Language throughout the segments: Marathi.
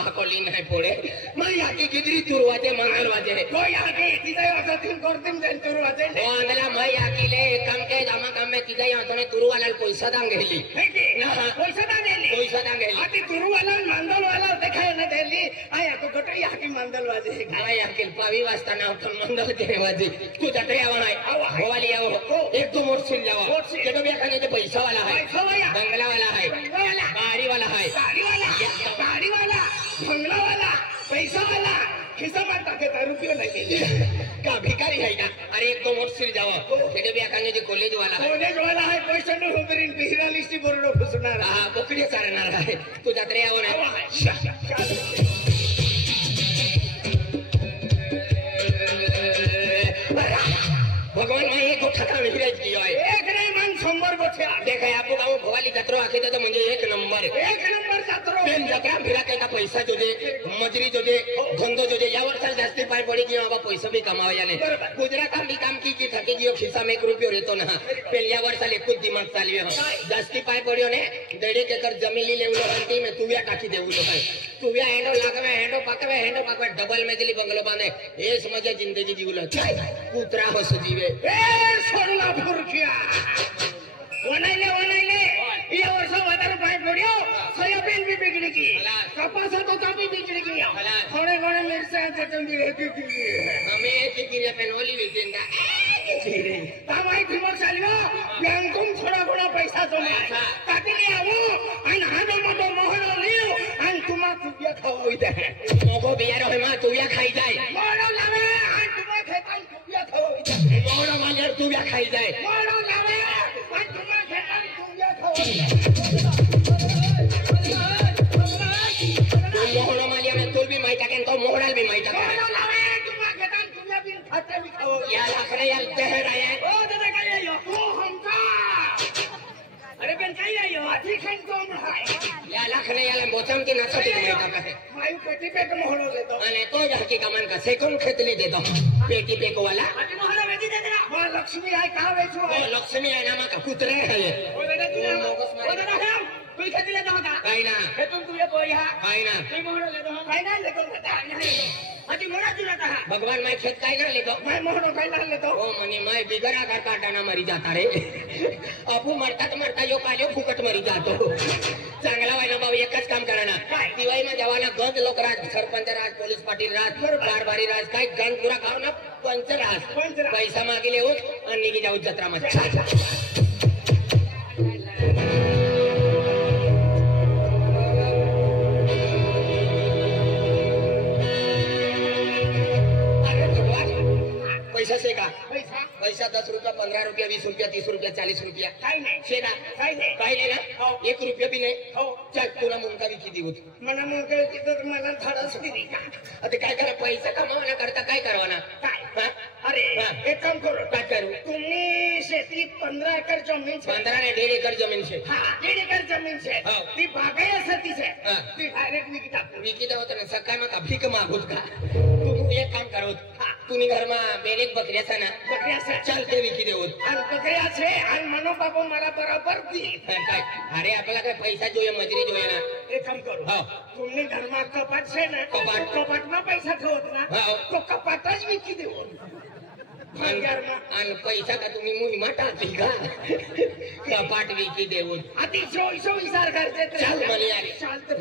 भाकोली नाही पोळे मग याकी किती तुरवाचे मंगलवाचे तो याकी तिथे असं तीन करतीन जाईल तुरवाचे वांगला मग याकीले काम के दामा काम में तिथे यातने तुरवाला पैसा दांगेली पैसा दांगेली आती तुरवाला मंगलवाला देखाय ना दिली आया को गट याकी मंगलवाजे काय याकी पावी वाजता नाव तर मंगल देवाजी तू जत्रे आवा नाही होवाली आव एक दो मोठ सिल जावा जेतो बी खाने पैसा वाला है बंगला वाला है गाड़ी वाला है बंगला वाला पैसा वाला खिसा में टाके रुपये नहीं का भिकारी है ना अरे एक दो मोठ सिल जावा जेतो बी खाने कॉलेज वाला है पैसा न होबरीन बिहरा लिस्टी बोरडो फसणार हा बोकडी चालणार आहे तू जत्रे आवा नाही भगवान मैं एक ठका विराज किया है एक नहीं मन 100 गोठे देखा आपको गाँव भवाली जत्रो आखे तो म्हणजे एक नंबर जत्रो बेन जत्रा फिरा का पैसा जो दे मजरी जो दे धंधो जो दे या वर्षाला जास्ती पाय पडी की बाबा पैसा भी कमावया नाही गुजरात मी काम की थके जियो खिसा में 1 रुपयो रहतो ना पहिल्या वर्षाला एकूच दिमाग चालवे जास्ती पाय पड्यो ने 1.5 एकर जमीली लेवलो हंती में तुव्या टाकी देवलो है तुव्या हेंडो लागवे हेंडो पाकवे डबल में दिली बंगलो बांधे ये समझे जिंदगी जीवलो कुत्रा हो सजीवे सोडला फुरकिया वनाइले ये वर्ष वदार पाय पड्यो सोयाबीन भी बिगड़ी की कपास तो भी बिगड़ी की थोड़े मिर्चा चटनी रहती थी हमें एक गिरे पेनोली विकेंदा तमाई दिमाग चालियो बैंकुम थोड़ा पैसा जमा काटिले आवो अन हाडो मतो मोहरो लियो अन तुमा तुबिया खाओ इदे मोगो बियारो हेमा तुबिया खाई जाए मोरो लावे अन तुमा खेतान तुबिया खाओ इदे मोरो मालेर तुबिया खाई जाए मोरो लावे अन तुमा खेतान तुबिया खाओ मोहरो मालिया में तुल भी माइटा के तो मोहराल भी माइटा के मोरो लावे तुमा खेतान तुबिया भी खाते भी खाओ या लखरे यार जहर आया ओ दादा काय आयो ओ हमका अरे बेन काय आयो आधी खेन कोम हाय या लखरे यार मोचम की नसती माइटा के मायू पेटी पे मोहरो लेतो अने तो जाके कमन का सेकंड खेतली दे दो पेटी पे को वाला आधी मोहरो वेची दे दे मां लक्ष्मी आय का वेचो ओ लक्ष्मी आहे ना मा का कुत्रे है ओ दादा तू ओ दादा हम कोई खेती ले दो का काय ना हे तुम तुझे बोया काय ना कोई मोहरो ले दो काय ना ले दो आधी मोहरा जुलाता है भगवान मैं खेत काय ना ले दो मैं मोहरो काय ना ले दो ओ मनी मैं बिगरा का काटाना मरी जाता रे अपू मरता यो काल्यो फुकट मरी जातो चांगला वायना बाबा एकच काम करना दिवाळी में जवाना गंज लोक राज सरपंच राज पोलीस पाटील राज कारभारी राज काय गंज पुरा खाओ ना पंच राज पैसा मागे लेऊ आणि निघी जाऊ जत्रा मध्ये पैसा से का पैसा 10 रुपया 15 रुपया 20 रुपया 30 रुपया 40 रुपया काय नाही शेना काय नाही काय नाही ना 1 रुपया भी नाही हो चल तुला मुंगा भी किती होती मला मुंगा किती मला थोडाच दिली आता काय करा पैसा कमावण्या करता काय करवाना काय अरे एक काम करो काय करू तुम्ही शेती 15 एकर जमीन 15 नहीं 1.5 एकर जमीन से 1.5 एकर जमीन से ती बागायती से ती डायरेक्ट विकिता होता ना सकाळ मग भीक मागूत का तू एक काम करो तुम्ही घरमा बेलेक बकऱ्याचा ना बकऱ्याचा चालते विकी देऊत आणि बकऱ्याचे आणि मनो बाबू मला बरोबर दी काय अरे आपला काय पैसा जोये मजुरी जोये ना एक काम करू तुम्ही घरमा कपाट से ना कपाट में पैसा ठेवत ना तो कपाटच विकी देऊ आणि पैसा का तुम्ही मोहिमा टाकली का कपाट विकी देऊन अति सोयीसो विचार करते चाल म्हणे अरे चालतं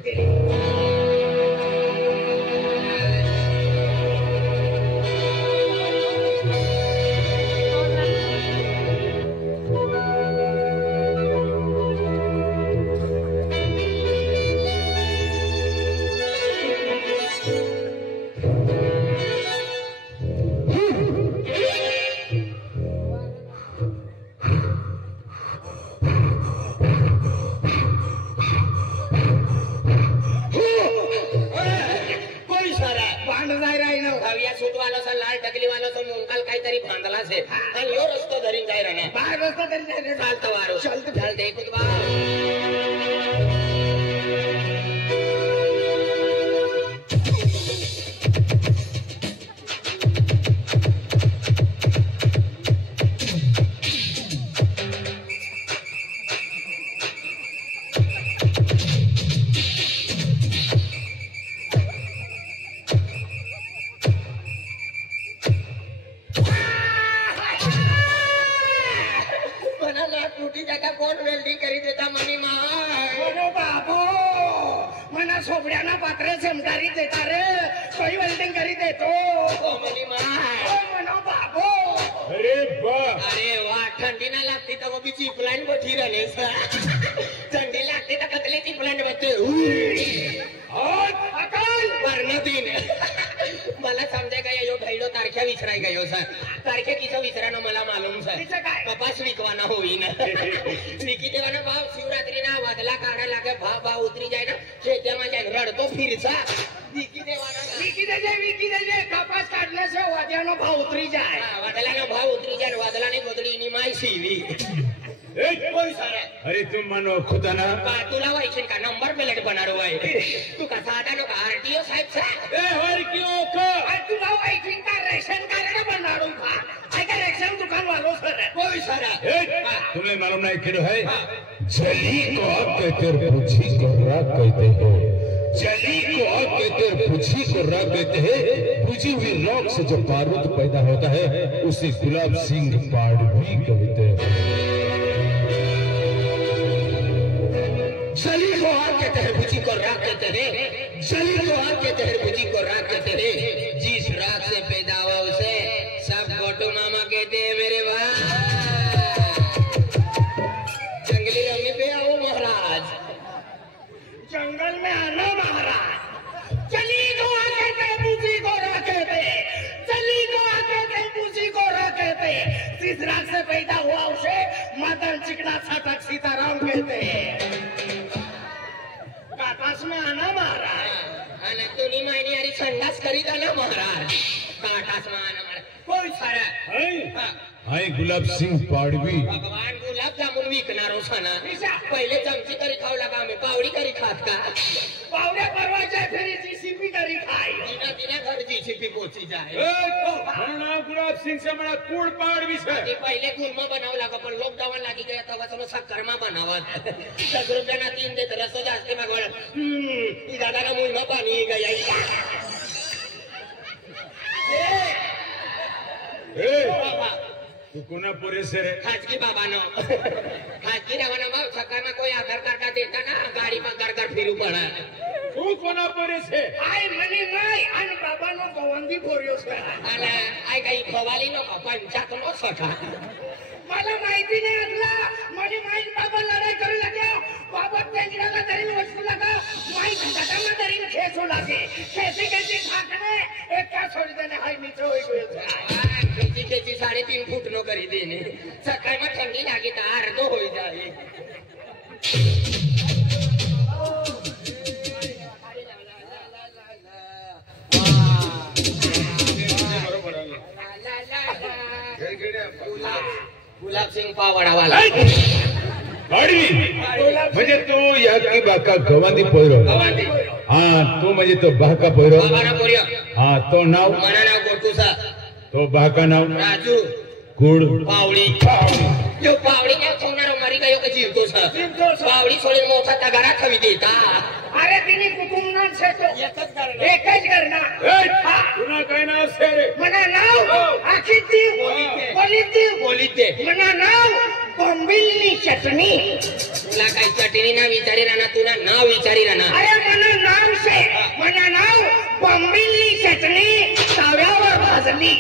लाल टकली वाला तो मुंकाल काहीतरी बांधला से आणि यो रस्तो धरीन जाय रे बाहेर रस्ता धरीन जाय चालतं वारो चालते एकच बा तुका सोबड्याना पात्रे सेमकारी देता रे सोई वेल्डिंग करी देतो म्हणी माय म्हणो बाबो अरे बा अरे वा थंडी ना लागते तर मग चिपलाईन बठी राहिले थंडी लागते तर कसली चिपलाईन बसते वर्ण दिन मला समजाय का यो ढैडो तारख्या विसराय गयो सर तारख्या किचं विसरानं मला मालूम सर कपास विकवाना होईन विकी देवाना भाव शिवरात्री ना वादला काढा लागे भाव उतरी जाय ना शेत्या माझ्या रडतो फिरचा विकी देजे कपास काढने से वाद्यानो भाव उतरी जाए वादलानो भाव उतरी जाय वादलाने गोदडी निमाय शिवी अरे तुम मानो खुदा ना तुला वाईशन का नंबर प्लेट बनारो आहे तू कसा आता नो आरटीओ साहेब सा तुला वाईटिंग का रेशन कार्ड बनाडू का ऐका रेशन दुकान वालों सर कोई सारा तुम्हें मालूम नहीं क्यों है जली को आप कहते और पूछी को राग कहते हैं जली को आप कहते और पूछी को राग कहते हैं पूछी हुई राग से जो बारूद पैदा होता है उसे गुलाब सिंह पाड़वी कहते हैं जली को आग कहते हैं भुजी को राग कहते हैं जली को आग कहते हैं भुजी को राग कहते हैं जिस राग से पैदा हुआ उसे सब गोटू मामा कहते हैं मेरे भाई जंगली रमी पे आओ महाराज जंगल में आना महाराज चली को आके पे पूछी को राके पे चली को आके पे पूछी को राके पे जिस राग से पैदा हुआ उसे मदन चिकना छातक सीताराम कहते हैं काटास में आना महाराज आणि तुम्ही माहिती अरे संडास करीत ना महाराज काटास में आना महाराज कोई सारा हाय गुलाब सिंह पाड़वी भगवान गुलाब जामुन विकणारो साना पहिले चमची करी खाऊ लागा आम्ही पावडी करी खात का पावड्या परवाच्या फेरी जीसीपी करी खाई तिना तिना घर जीसीपी पोची जाय गुलाब सिंह से हमारा कूड़ पाड़वी से ती पहिले गुलमा बनाव लागा पण लॉकडाऊन लागी गया तेव्हा चलो सक्करमा बनावत 10 रुपयाना 3 देत रसो जास्त मागवड ई दादा का मुलमा पाणी गया तू कोणा पोरे से रे खाजगी बाबानो खाजगी रवाना भाव सकाळमा कोई आधार कार्ड देता ना गाडी पर कर कर फिरू पडा तू कोणा पोरे से आई मनी नाही आणि बाबानो गवंदी पोरियो से आणि आई काही खवाली नको पंचाक नो सका मला माहिती नाही असला माझी माईन बाबा लढाई करू लागला बाबा त्यांच्याला तरी वस्तू लागा माई घटाना तरी खेसू लागे कैसे ठाकने एक क्या छोड़ देने हाय मित्र होई गयो खेची 3.5 फूट नो करी देने सकाळ में ठंडी लागी तर अर्धो होई जाए गुलाब सिंह पावडावाला म्हणजे तू या की बाका गवांदी पोयरो हा तू म्हणजे तो बाका पोयरो बाबाना पोरियो हा तो नाव मना नाव गोटूसा तो बाका नाव राजू गुड पावडी जो पावडी क्या सोनारो मरी गयो का जीवतो सा पावडी सोडे मोठा तगारा खवी देता अरे तिने कुटुंब से तो एकच करना तुला काय नाव से रे मना नाव आखिती बोलीते मना नाव बॉम्बिलनी चटणी तुला काही चटणी ना विचारी राहणार तुला नाव विचारी राहणार अरे मना नाव बॉम्बिलनी चटणी ताव्यावर भाजली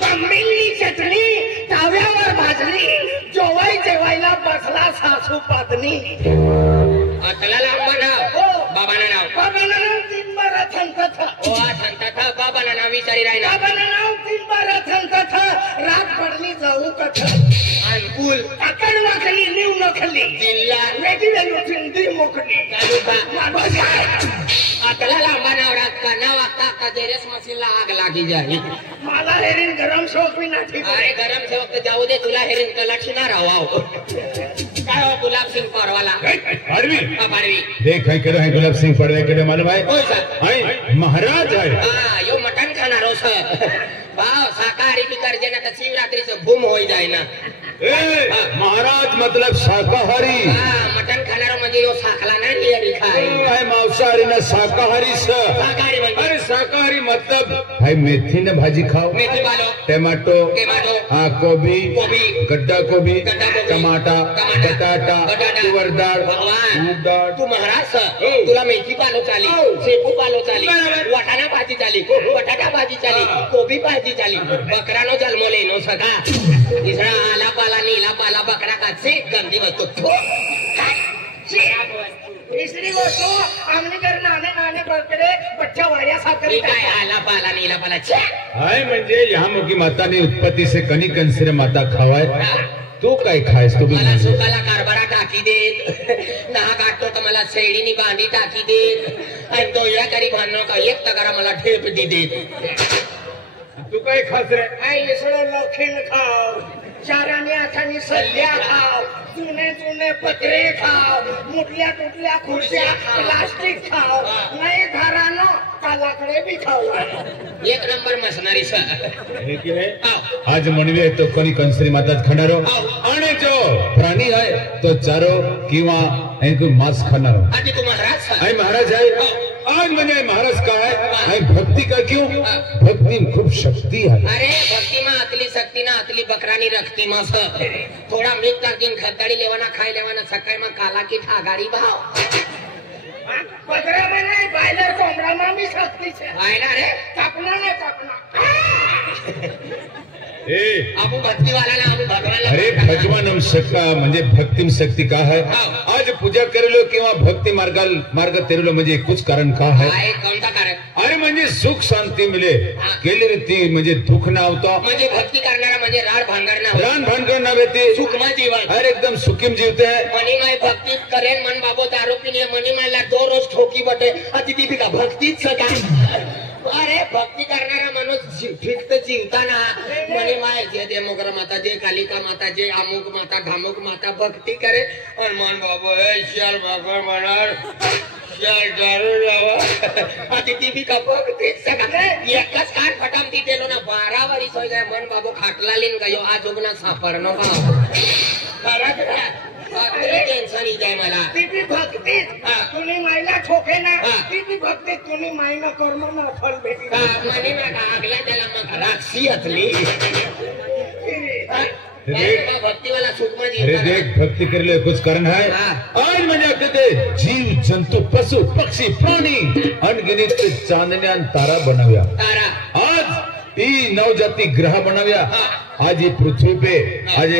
बॉम्बिलनी चटणी ताव्यावर भाजली जेवायला बसला सासू पातनी त्याला लांब नाव बाबाना नाव 3 बारा थंकथ ओ आ थंकथ बाबाना नाव विचारी राहिला बाबाना नाव 3 बारा थंकथ रात पडली जाऊ कथ अनुकूल अकड नखली नीव नखली जिल्हा वेगळी उठून मोकली त्याला लांब नाव रात का नाव आता तेरेस मशीनला आग लागी जाई मला हेरीन गरम शौक भी नाही अरे गरम से वक्त जाऊ दे तुला हेरीन कलक्षणा रावाव काय हो गुलाब सिंह परवाला पाडवी देख है करे है गुलाब सिंह पड़वे के मालूम है होय सर है महाराज है हां यो मटन खाणारो सर भाव शाकाहारी भी कर देना तो शिवरात्रीचं भूम होई जाय ना महाराज मतलब शाकाहारी मटन खाणारो म्हणजे यो साखला नाही येरी खाय है मांसाहारी ना शाकाहारी शाकाहारी अरे शाकाहारी मतलब है मेथी ने भाजी खाओ मेथी बालो टमाटो हाँ गोभी गोभी, गड्ढा गोभी गड्ढा गोभी, टमाटा टमाटा, बटाटा तुवर डाळ भगवान मूग डाळ तू महाराज तुला मेथी पालो चाली शेपू पालो चाली वाटाणा भाजी चाली बटाटा भाजी चाली कोबी भाजी चाली बकरानो जन्म लेनो सका इसरा आला पाला नीला पाला बकरा काचे गंदी वस्तू तिसरी गोष्ट आमने घर नाणे नाणे बकरे बच्चा वाड्या साखर काय आला पाला नीला पाला छे हाय म्हणजे यहामुखी माता ने उत्पत्ति से कनी कंसरे माता खावाय तू काय खायस तू मला सुकाला कारभारा टाकी देत नहा काढतो तर मला शेडीनी बांधी टाकी देत आणि दोया करी भांडण का एक तगारा मला ठेप दी देत तू काय खास रे आई इसळं लौखीन खाव चाराने आठाने सल्ल्या खाव जुने जुने पत्रे खाव मुटल्या तुटल्या खुर्च्या प्लास्टिक खाव नाही घरानो कालाकडे बी खाव एक नंबर मसनारी सर हे की नाही आज म्हणवे तो कनी कंसरी माताच खाणारो आणि जो प्राणी आहे तो चारो किंवा इनको मांस खाणारो आधी तू महाराज सर आई महाराज आहे आज म्हणजे महाराज काय आहे भक्ती का क्यों भक्ति में खूब शक्ति है अरे भक्ति में अतली शक्ति ना अतली बकरानी रखती मस थोड़ा मीठ टाकीन खतड़ी लेवाना खाई लेवाना सकाळ में काला की ठागाड़ी भाव पत्रा में नाही बायलर कोंबडा में भी शक्ति छे आयला रे कापना ने कापना ए आपू भक्ति वाला ना आपू भगवान अरे भगवान हम शक्का म्हणजे भक्ति में शक्ति का है आज पूजा करेलो किंवा भक्ति मार्ग तेरेलो म्हणजे कुछ कारण का है कोणता कारण अरे म्हणजे सुख शांती मिले केली रीती म्हणजे दुःख ना होता म्हणजे भक्ती करणारा म्हणजे राड भांगरणा रान भानगड नव्हे ते सुखमा जीवन अरे एकदम सुखीम जीवते है मनी माय भक्ती करेन मन बाबो दारू पिणे मनी मायला 2 रोज ठोकी बटे अति ती का भक्तीच सका अरे भक्ती करणारा माणूस फिक्त जीवताना म्हणे माय जे दे मोगरा माता जे कालिका माता जे अमुक माता धामुक माता भक्ती करे और मन बाबा शाल भगवान म्हणार शाल दारू लावा अति ती भी का भक्ती सका एकच कान फटाम ती देलो ना 12 वर्ष होय गए मन बाबो खाटला लिन गयो आज उगना सापरनो का टेन्शन ही जाय मला ती भी भक्ती तुम्ही मायला ठोके ना ती भी भक्ती तुम्ही मायना कर्म ना फल भेटी मनी ना आगला त्याला मग राक्षी असली भक्ती वाला सुखमा अरे देख भक्ति कर ले कुछ कारण है आज म्हणजे कहते जीव जंतु पशु पक्षी प्राणी अनगिनित चांदण्या तारा बनव्या तारा आज ई नवजाती ग्रह बनव्या आज ये पृथ्वी पे आज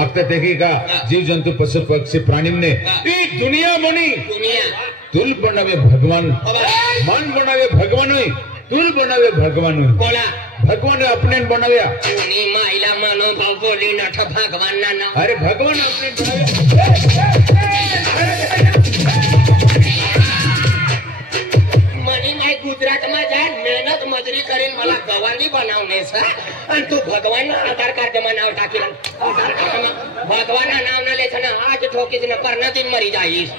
आपका देखिएगा जीव जंतु पशु पक्षी प्राणी ने ई दुनिया बनी दुनिया तुल बनावे भगवान मन बनावे भगवान तुल बनावे भगवान बोला भगवान अपने बनाव्या कोणी माईला मनोभाव बोली नठ भगवान ना अरे भगवान अपने बनाव्या मनी माय गुजरात में जाए मेहनत मजूरी करीन मला गवानी बनावने सा आणि तू भगवान आधार कार्ड में नाव टाकील भगवान नाव न लेछ ना आज ठोकीस न परना दिन मरी जाईस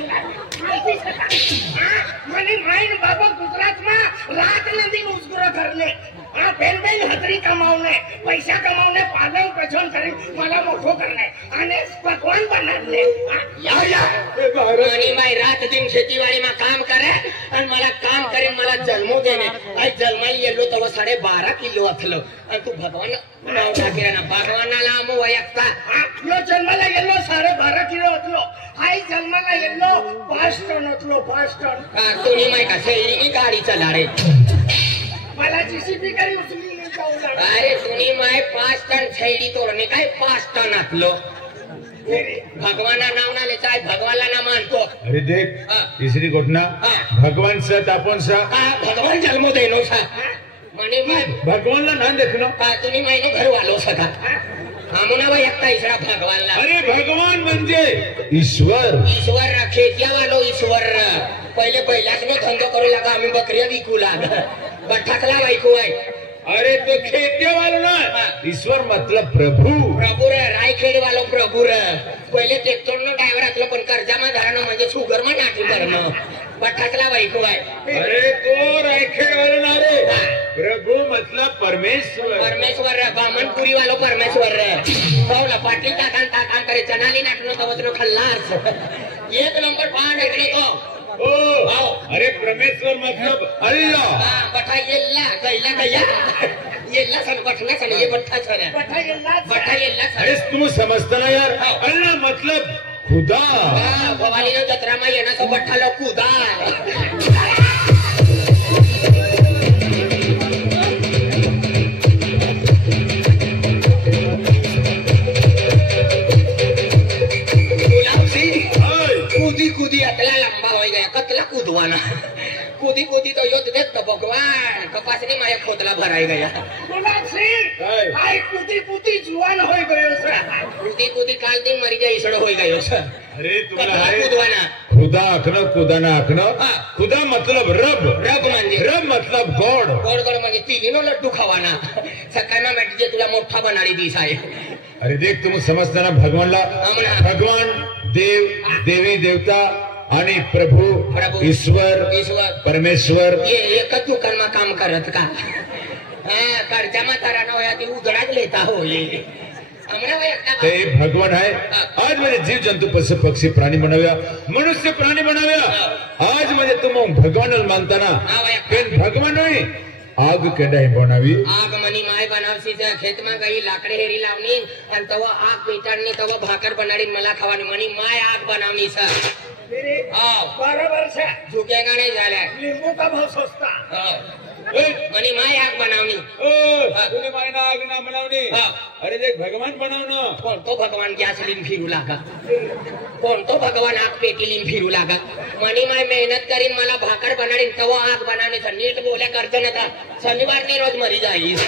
મને માઈન બાબા ગુજરાતમાં રાત નથી ઉસગુરો કરને બેન બેન હતરી કમાવને પૈસા કમાવને પાલન પોષણ કરી मला મોટો કરને અને ભગવાન બનાવને मनी माय रात दिन शेतीवाडी में काम करे आणि मला काम करीन मला जन्मो देने आज जन्माला येलो तव 12.5 किलो असलो आणि तू भगवान नाव टाकील ना भगवानाला आमो वयक्ता यो जन्माला गेलो 12.5 किलो असलो आई जन्माला गेलो 5 टन असलो 5 टन तुम्ही माय का शेळी गाडी चला रे मला जीसीबी करी उचली नाही जाऊ लागला अरे तुम्ही माय 5 टन शेळी तोडणे काय 5 टन असलो भगवाना नाव ना लेचा भगवानला ना मानतो अरे देख तीसरी घटना भगवान सत आपण सा भगवान जन्म देनो सा मनी माय भगवानला ना देखनो तुम्ही मायने घर वालो सका आमुना भाई एकटा इसरा भगवानला अरे भगवान म्हणजे ईश्वर ईश्वर खेतिया वालो ईश्वर पहिले पहिलाच में धंदो करू लगा आम्ही बकरिया विकू लाग बठाकला बायको आहे अरे तो खेतिया वालो ना ईश्वर मतलब प्रभु प्रभु रे रायखेड वालो प्रभु रे पहिले ट्रॅक्टर न ड्रायव्हर असलो पण कर्जामा धरणं म्हणजे शुगर मा नाटू करणं बठाकला बायको आहे अरे तो रायखेड वालो ना रे प्रभु मतलब परमेश्वर परमेश्वर बामनपुरी वालो परमेश्वर पावला पाटली ताकान करे चनाली नाटनो तवसनो खल्लास एक नंबर पांड इकडे को ओ अरे परमेश्वर मतलब अल्लाह बठा येल्ला गैला गया येल्ला सन बठना सन ये बट्ठा सर बठा येल्ला बट्ठा येल्ला अरे सर तुम समझता ना यार अल्लाह मतलब खुदा भवानी नो जत्रा में येना तो बट्ठा लो कूदा कूदी कूदी अतला लंबा हो गया कतला कूदवाना कूदी कूदी तो योद देख तो भगवान कपास ने माया खोतला भराई गया गुलाब सिंह आई कुदी कुदी जुआन होई गयो सर कूदी कूदी काल दिन मरी गया इसड़ो हो गयो सर अरे तुम्हाला कतला आहे कूदवाना खुदा आखणं खुदा ना आखणं हा. खुदा मतलब रब रब म्हणजे रब मतलब गॉड गोड गोड म्हणजे तिघीनो लड्डू खावाना सकाळ में बैठ तुला मोठा बनाडी दिस आहे अरे देख तुम समझता ना भगवानला आम्हाला. भगवान देव देवी देवता आणि प्रभू प्रभू, ईश्वर ईश्वर. परमेश्वर ये एकच दुकानमा काम करत का हा करच्या म्हातारानं होया ती उजडाच लेता हो ये आम्हाला वैयक्ता ते भगवान आहे आज म्हणजे जीव जंतू पशु पक्षी प्राणी बनवूया मनुष्य प्राणी बनवूया आज म्हणजे तुम भगवान मानताना पण भगवान नाही आग केडाय बनावी आग मनी माय बनावशी खेत में गई लाकड़े हेरी लावनी आणि तव आग पेटाडनी तव भाकर बनाडी मला खावानी मनी माय आग बनावनी सर मेरे आओ 12 वर्ष झुकेगा नहीं झाला लिंबू का भाव सस्ता मनी माय आग बनावनी तुने मायना आग ना बनावणे हा. अरे देख भगवान बनवणं कोणतो भगवान गॅस लिन फिरू लागा कोणतो भगवान आग पेटी लिन फिरू लागा मनी माय मेहनत करीन मला भाकर बनाडीन तव आग बनावनी नीट बोल्या करतो ना शनिवार ने रोज मरी जाईस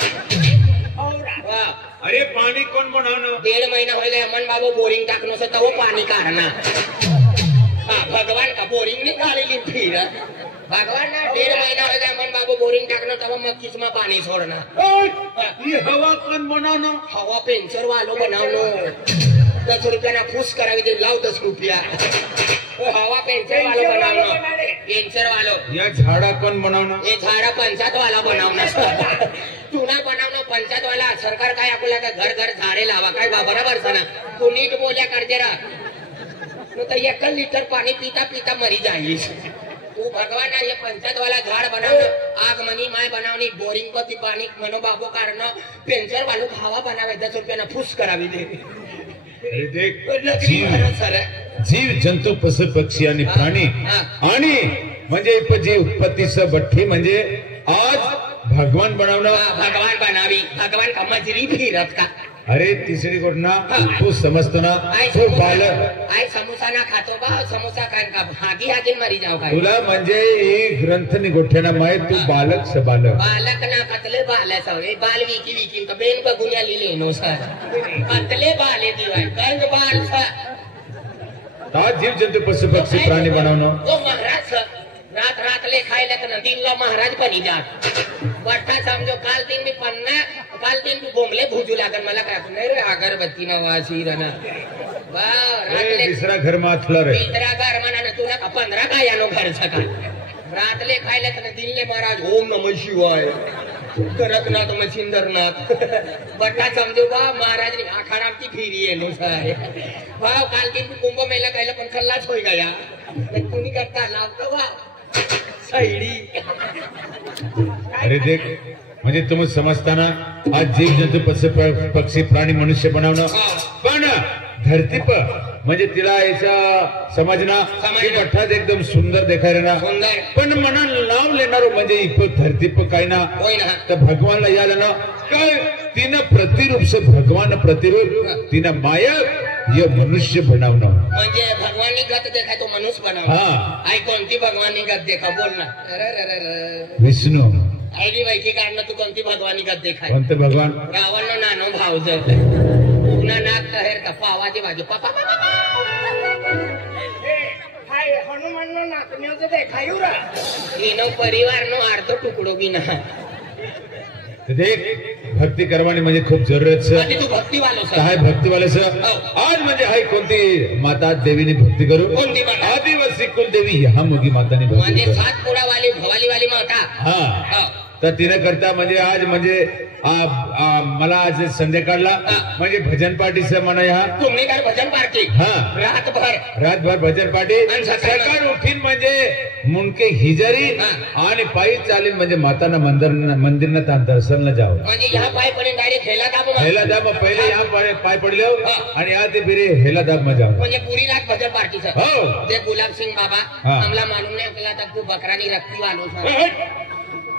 वाह अरे पाणी कोण बनवणं 1.5 महीना हो गया मन बाबू बोरिंग टाकनो से तव पानी काढना हाँ भगवान का बोरिंग निकालेली फिर भगवान ना 1.5 महीना हो गया मन बाबू बोरिंग टाकनो तब मक्कीस में पानी छोड़ना ही हवा कोण बनवणं हवा पेंचर वालो बनावनो 10 रुपया ना फूस करावी दे लाव 10 रुपया हवा पेंचर वालो बनावनो पेंचर वालो या झाडा कोण बनवणं ये झाड़ा पंचायत वाला बनावना तू ना बनावनो पंचायत वाला सरकार काय आपल्याला का घर घर झाडे लावा काय बरोबर सना तू नीट बोल्या कर जरा न तो 1 लीटर पानी पीता पीता मरी जाईस तू भगवान ये पंचायत वाला झाड़ बनावना आग मनी माय बनावनी बोरिंग को ती पानी मनो बाबू काढणं पेंचर वालो हवा बनावे 10 रुपया ना फूस करावी दे अरे देख नकली भारत सर जीव जंतू पशु पक्षी आणि प्राणी आणि म्हणजे जी उत्पत्तीचं बठ्ठी म्हणजे आज भगवान बनवणं भगवान बनावी भगवान का मजरी फिरत का अरे तिसरी घटना तू समजतो ना तू बालक आय समोसा ना खातो बा समोसा खान का हागी हागी मरी जाओ काय तुला म्हणजे ही ग्रंथ निगोठ्याना माहित तू बालक स बालक बालक ना कतले बाल सवरे बाल विकी विकी का बेन बघून लिहिले नो सर कतले बाले दिवाय गंज बाल सर आज जीव जंतू पशु पक्षी प्राणी बनवणं ओ महाराज सर रात रात ले खायला तर दिनला महाराज बनी जात बट्टा समजो काल दिन भी बोंबले भूजू लागन मला काय नाही रे अगरबत्ती न वासी रना ए, तिसरा घर माथला रे तीसरा घर म्हणा तुला का 15 काय यानो घर सकाळ रातले खायला तर दिनले महाराज ओम नमः शिवाय करकनाथ मच्छिंदरनाथ बट्टा समजो बा महाराज ने आखाडाची फिरी आहे नो सारे वाव काल दिन कुंभ मेला खायला पण खल्लाच होई गया तुम्ही करता लावतो वा सैडी अरे देख म्हणजे तुम्ही समजताना आज जीव जंतू पशु पक्षी प्राणी मनुष्य बनवणं पण धरती म्हणजे तिला याचा समजना की बठ्ठात एकदम सुंदर देखायला ना सुंदर पण मना नाव लेणार म्हणजे धरती काय ना होय ना तर भगवानला याला ना काय तिनं प्रतिरूप से भगवान प्रतिरूप तिनं माया ये मनुष्य बनवणं म्हणजे भगवानी गत देखा तो मनुष्य बनवला हा आई कोणती भगवानी गत देखा बोल ना विष्णू आईनी वैकी काढणं तू कोणती भगवानी गत देखाय कोणते भगवान गावांना नानो भाव पुन्हा नाक तहेर का पावाची भाजी पापा हाय हनुमान नो नातन्याचं देखायू रा नो परिवार नो आडतो टुकडो बी ना देख भक्ती करवानी म्हणजे खूप जरूरत म्हणजे तू भक्ती वालो सर काय भक्ती वाले आज म्हणजे हाय कोणती माता देवीने भक्ती करू कोणती माता? आदिवासी कुलदेवी ह्या मुगी माताने भक्ती म्हणजे करू 7 पुडा वाली भवाली वाली माता हा तर तिने करता म्हणजे आज म्हणजे मला आज संध्याकाळला म्हणजे भजन पार्टीचं म्हणा ह्या तुम्ही काय भजन पार्टी हा रातभर भजन पार्टी आणि सकाळी सकाळ उठीन म्हणजे मुंडके हिजारी आणि पायी चालीन म्हणजे माताना मंदिरना दर्शनला जावं म्हणजे ह्या पाय पडेल डायरेक्ट हेला दाब पहिले या पाय पडले आणि या ते फिरे हेला दाब में जाओ म्हणजे पूरी रात भजन पार्टी सर हो जे गुलाब सिंह बाबा हाँ। हमला मालूम नहीं अकेला तक तू बकरानी रखती वालो सर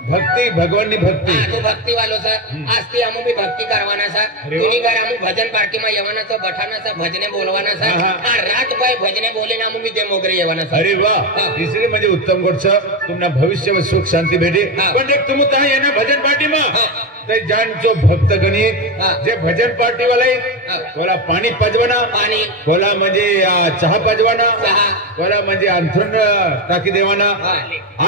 भक्ति भगवान ની ભક્તિ हाँ तू भक्ति वालो सर आज થી अमु भी भक्ति करवाना सर अरे तुनी घर अमु भजन पार्टी में यवाना सर बठाना सर भजने बोलवाना सर हाँ। हाँ रात भाई भजने बोले ना अमु भी दे मोगरे यवाना सर अरे वाह तिसरी म्हणजे उत्तम गोष्ट तुमना भविष्य में सुख शांति भेटे हाँ। पण एक तुम ता येना भजन पार्टी में हाँ। ते जान जो भक्त गणी हाँ। जे भजन पार्टी वाले हाँ। बोला पाणी पाजवाना पाणी बोला म्हणजे चहा पाजवाना चहा बोला म्हणजे अंथरून टाकी देवाना हाँ।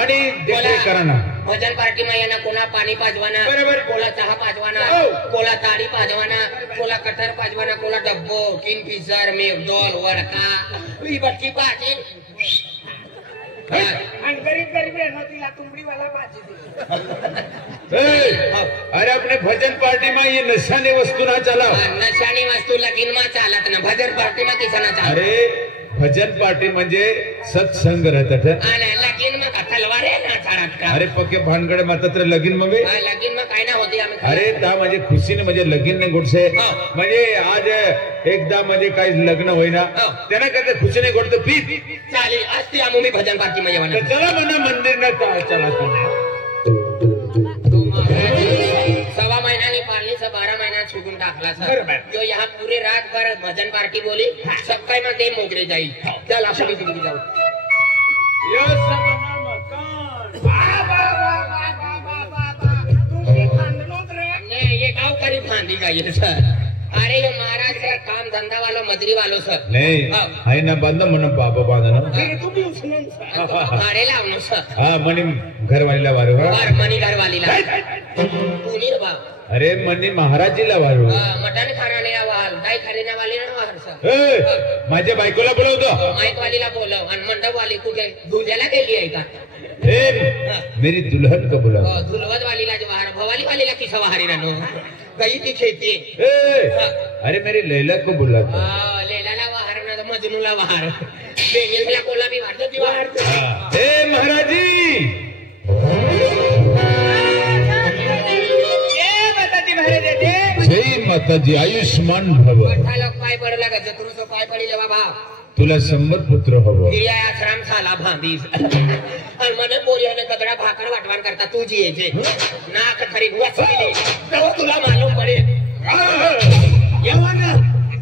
आणि देखरेख कराना भजन पार्टी में येना कोला पानी पाजवाना बरोबर। कोला चहा पाजवाना हो। कोला ताड़ी पाजवाना कोला कटर पाजवाना कोला डब्बो किन फिशर मेघडोल वड़का ई बट्टी पाजी आणि गरीब आहे ना तिला तुंबडी वाला भाजी दे अरे अपने भजन पार्टी में ये नशानी वस्तु ना चला नशानी वस्तू लगीन में चालत ना भजन पार्टी में किसना चालत अरे भजन पार्टी म्हणजे सत्संग रहतात आणि लगीन में तलवार है ना चालत का अरे पक्के भानगड मात्र तर लगीन मध्ये लगीन में काय ना होती आम्ही अरे ता म्हणजे खुशीने म्हणजे लगीन ने गोडसे हा। म्हणजे आज एकदा म्हणजे काही लग्न होईना हा। त्यांना करते खुशीने गोडतो पी चालेल आज ती आम्ही भी भजन पार्टी में येवाना तर चला म्हणा मंदिर ना चला तुम्ही सवा महिन्याने पाणी 12 महिना छुटून टाकला सर बरोबर। जो यहाँ पूरे रात भर भजन पार्टी बोली सकाळी मग ते मोगरे जाईल चल आपण तिकडे जाऊ तुमची खानदानच रे नाही ये गावकरी फांदी का ये सर अरे ये महाराज सर काम धंदा वालो मजरी वालो सर नाही हा। आहे ना बांध म्हणून बाबा बांधणं फिर तुम्ही उचलून भाडे लावणं सर हा म्हणे घरवालीला वारू हा मनी घरवालीला पुनी रे बाप अरे म्हणे महाराजीला वारू मटन खाणाने वाल गाय खाण्यावाली ना वाल सर ए, माझ्या बायकोला बोलवतो माईक वालीला बोलव आणि मंडप वाली कुठे दुध्याला गेली आहे का मेरी दुल्हन को बुला धुलवत वालीला वाहर भवाली वालीला किसा वाहरी रानो गई ती खेती अरे मेरी लैला को बुला लेलाला वाहर ना मजनूला वाहर बेंगेसला कोला भी वाढतो ती वाहर हे महाराजी जय माताजी आयुष्मान भव लोक पाय पडला का चतुर्थ पाय पडी जेव्हा भाव तुला 100 पुत्र हवं गिर्या आश्रम झाला भांडीस आणि मने पोरीने कदरा भाकर वाटवान करता तुझी येते नाक खरी वचली तेव्हा तुला मालूम पडेल येवा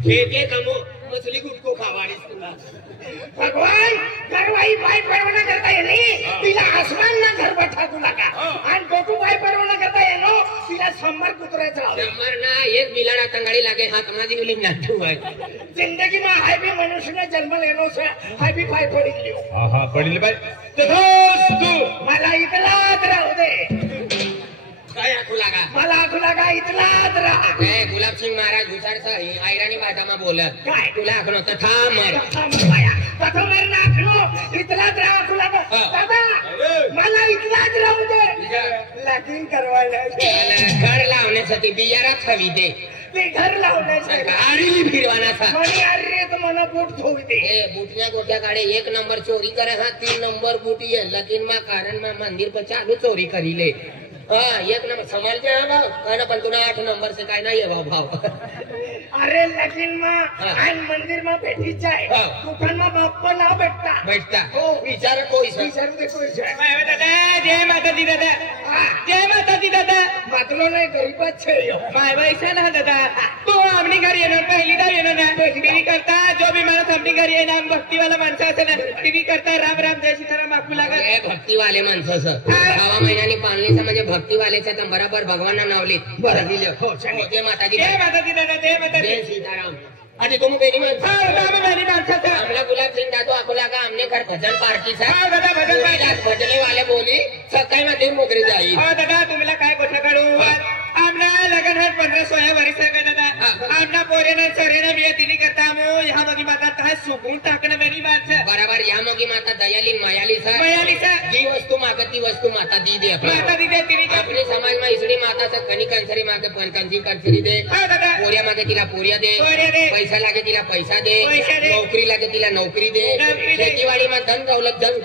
हे कमो मछली गुटको खावाडीस तुला भगवान घरवाई पाय परवाना करता येणे तिला आसमान ना घर बैठा तुला का आणि गोटू पाय परवाना करता येनो तिला 100 कुत्र्याचा शंभर ना एक मिलाना तंगाडी लागे हाथ माझी उली नाटू आहे जिंदगी में हाय भी मनुष्य ने जन्म लेनो से हाय भी पाय पडी लियो हा पडले बाय तथास्तु मला इतलाच राहू दे काय आखू लागा मला आखू लागा इतलाच राहा ए गुलाब सिंह महाराज हुसार आयराणी भाषाમાં बोलत काय तुला आखणो तथा मर तथा मेरे नाखनो इतलाच राहा आखू लागा दादा मला इतलाच राहू दे लगीन करवायला घर लावण्यासाठी बियारात हवी दे ते घर लावण्यासाठी आडी फिरवाना सा म्हणे अरे तर मला बूट ठोक दे ए बूटिया गोट्या काढे 1 नंबर चोरी करे हा 3 नंबर बूटी है लेकिन मा कारण मा मंदिर पर चालू चोरी करी ले हाँ 1 नंबर संभाल के हाँ भाव कहना पण तुला 8 नंबर से काय नाही है भाव अरे लेकिन माँ आज मंदिर में बैठी जाए दुकान में बाप्पा ना बैठता विचार कोई सा विचारू दे कोई जाए दादा जय माता दी दादा जय माता दी दादा मतलो नाही गरीबच छे यो काय वैसा ना दादा तू आमनी घरी येणार पहिली दाव येणार ना टीव्ही करता जो भी माणूस आमनी घरी येणार भक्ती वाला माणसं असे ना टीव्ही करता राम राम जय सीताराम बापू लागत हे भक्ती वाले माणसं सर 6 महिन्यानी पाळणीचं म्हणजे भक्ती वालेच्या तर बरोबर भगवान नावलीत बरं दिलं हो जय माता दी दादा जय माता जय सीताराम आणि तुम बेनी माणसं आमला गुलाब सिंह दादू अकोला का हमने घर भजन पार्टी सा भजन भजने वाले बोली सकाळी मध्ये मोकरी जाई दादा तुम्हाला काय गोष्ट काढू आमना लगन है 15-16 वर्ष का दादा आमना पोरेना सरेना बिया तिनी करता मो यहाँ मगी माता ता सुकून टाकना मेरी बात है बराबर यहाँ मगी माता दयाली मायाली सा मयाली सा जी वस्तु मागत ती वस्तु माता दी दे आपल्याला. माता दिदे तिने का आपली समाज में इसडी माता से कणी कंसरी मागे पण कंजी कंसरी दे. हा दादा पोरिया मागे तिला पोरिया दे. पोरिया दे. पैसा लागे तिला पैसा दे. पैसा दे. नौकरी लागे तिला नौकरी दे. नौकरी दे. खेतीवाड़ी में धन दौलत धन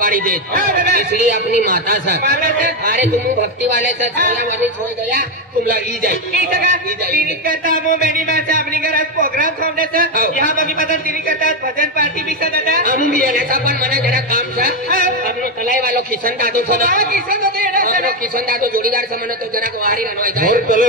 पाड़ी दे. हा दादा इसलिए अपनी माता सा माता से अरे तुम भक्ति वाले से छोया वाली छोड़ गया तुमला ई जाई ती सगळं तिने करता मग मेनी माणसं आपली घरात प्रोग्राम थांबण्याचं हो. ह्या बघी पद्धत तिने करतात भजन पार्टी बी दादा हम भी येण्याचा पण मला जरा काम सा अपनो कलाई वालो किसन दादो किसन होते किसन दादो जोडीदार सा म्हणतो जरा वारी रानवायचा और तले